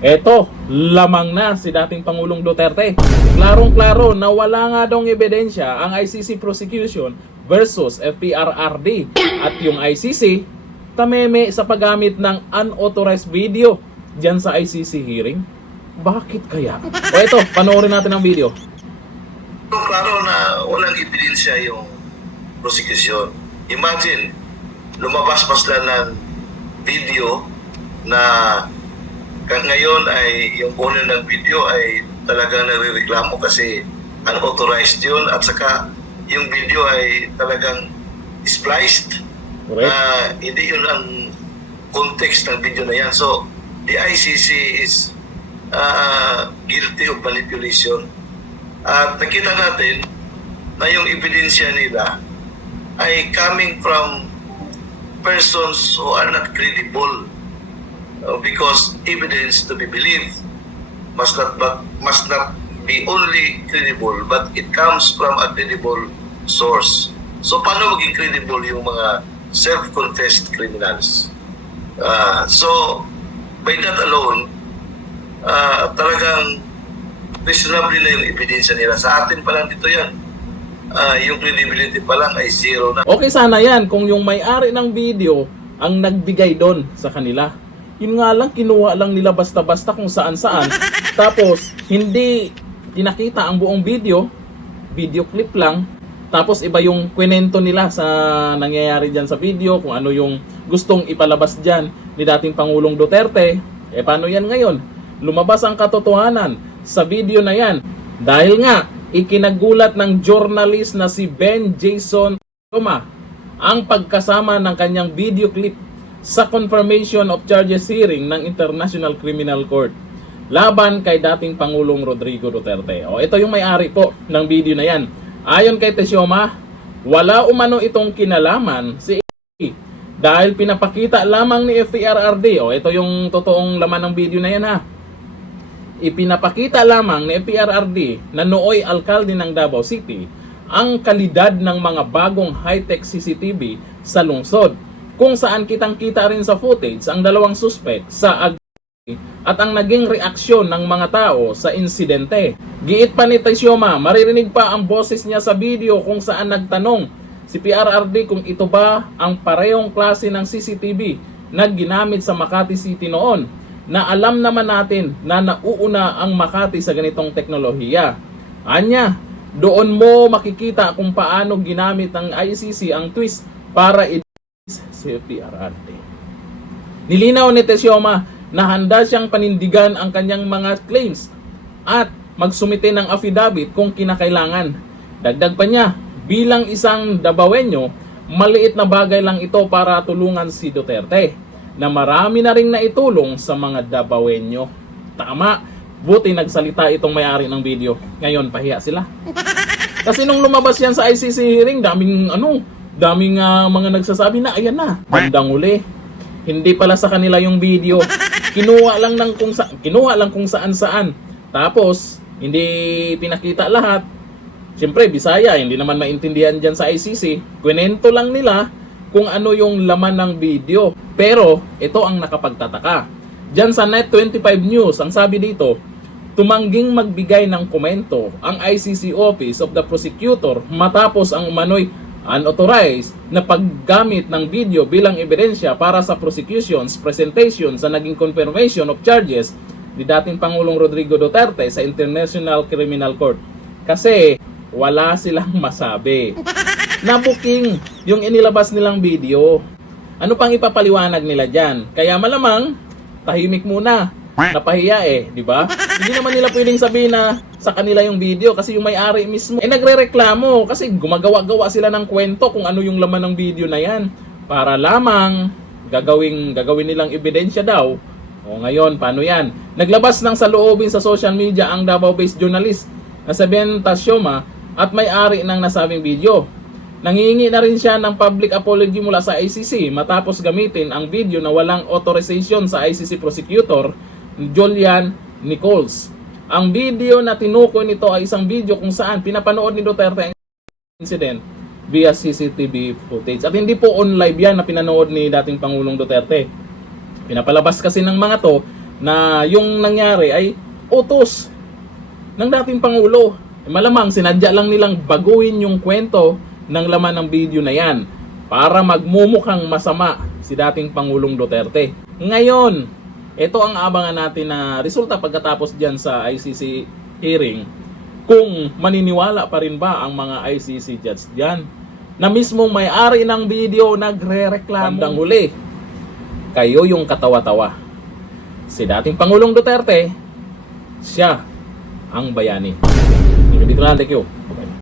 Eto, lamang na si dating Pangulong Duterte. Klarong-klaro na wala nga daw ebidensya ang ICC prosecution versus FPRRD at yung ICC tameme sa paggamit ng unauthorized video dyan sa ICC hearing. Bakit kaya? O eto, panoorin natin ang video. Klaro na walang ebidensya yung prosecution. Imagine, lumabas pa sila ng video na ngayon ay yung owner ng video ay talagang nagrereklamo kasi unauthorized yun at saka yung video ay talagang spliced. Hindi yun ang context ng video na yan. So, the ICC is guilty of manipulation. At nakita natin na yung ebidensya nila ay coming from persons who are not credible. Because evidence to be believed must not be only credible, but it comes from a credible source. So paano maging credible yung mga self-confessed criminals? So by that alone, talagang reasonably na yung ebidensya nila. Sa atin pa lang dito yan. Yung credibility pa lang ay zero na. Okay sana yan kung yung may-ari ng video ang nagbigay doon sa kanila. Yun nga lang, kinuha lang nila basta-basta kung saan-saan. Tapos, hindi pinakita ang buong video clip lang. Tapos, iba yung kwento nila sa nangyayari dyan sa video, kung ano yung gustong ipalabas dyan ni dating Pangulong Duterte. Paano yan ngayon? Lumabas ang katotohanan sa video na yan. Dahil nga, ikinagulat ng journalist na si Ben Jason Toma ang pagkasama ng kanyang video clip sa confirmation of charges hearing ng International Criminal Court laban kay dating Pangulong Rodrigo Duterte. Ito yung may-ari po ng video na yan. Ayon kay Tesioma, wala umano itong kinalaman si FPRRD dahil pinapakita lamang ni FPRRD. Ito yung totoong laman ng video na yan ha. Ipinapakita lamang ni FPRRD na nooy alkalde ng Davao City ang kalidad ng mga bagong high-tech CCTV sa lungsod, kung saan kitang-kita rin sa footage ang dalawang suspect sa at ang naging reaksyon ng mga tao sa insidente. Giit pa ni Tesioma, maririnig pa ang boses niya sa video kung saan nagtanong si PRRD kung ito ba ang parehong klase ng CCTV na ginamit sa Makati City noon, na alam naman natin na nauuna ang Makati sa ganitong teknolohiya. Anya, doon mo makikita kung paano ginamit ng ICC ang twist para si PRRD. Nilinaw ni Tesioma na handa siyang panindigan ang kanyang mga claims at magsumite ng affidavit kung kinakailangan. Dagdag pa niya, bilang isang Dabawenyo, maliit na bagay lang ito para tulungan si Duterte, na marami na ring naitulong sa mga Dabawenyo. Tama, buti nagsalita itong may-ari ng video. Ngayon, pahiya sila. Kasi nung lumabas yan sa ICC hearing, daming mga nagsasabi na ayan na, bandang uli. Hindi pala sa kanila yung video. Kinuha lang kung saan-saan. Tapos hindi pinakita lahat. Siyempre Bisaya, hindi naman maintindihan diyan sa ICC. Kwento lang nila kung ano yung laman ng video. Pero ito ang nakapagtataka. Diyan sa Net25 News, ang sabi dito, tumangging magbigay ng komento ang ICC Office of the Prosecutor matapos ang umano'y unauthorized na paggamit ng video bilang ebidensya para sa prosecution's presentation sa naging confirmation of charges ni dating Pangulong Rodrigo Duterte sa International Criminal Court. Kasi wala silang masabi. Nabuking yung inilabas nilang video. Ano pang ipapaliwanag nila dyan? Kaya malamang tahimik muna. Napahiya di ba? Hindi naman nila pwedeng sabihin na sa kanila yung video kasi yung may-ari mismo nagrereklamo kasi gumagawa-gawa sila ng kwento kung ano yung laman ng video na yan para lamang gagawin nilang ebidensya daw. Ngayon, paano yan? Naglabas ng saloobin sa social media ang Davao-based journalist na si Ben Tesioma at may-ari ng nasabing video. Nangihingi na rin siya ng public apology mula sa ICC matapos gamitin ang video na walang authorization sa ICC prosecutor Julian Nichols. Ang video na tinukoy nito ay isang video kung saan pinapanood ni Duterte ang incident via CCTV footage. At hindi po on live yan na pinanood ni dating Pangulong Duterte. Pinapalabas kasi ng mga to na yung nangyari ay utos ng dating Pangulo. Malamang sinadya lang nilang baguhin yung kwento ng laman ng video na yan para magmumukhang masama si dating Pangulong Duterte. Ngayon, ito ang abangan natin na resulta pagkatapos dyan sa ICC hearing, kung maniniwala pa rin ba ang mga ICC judge dyan na mismong may-ari ng video nagre-reklamo. Bandang huli, kayo yung katawa-tawa. Si dating Pangulong Duterte, siya ang bayani. Dito lang, thank you.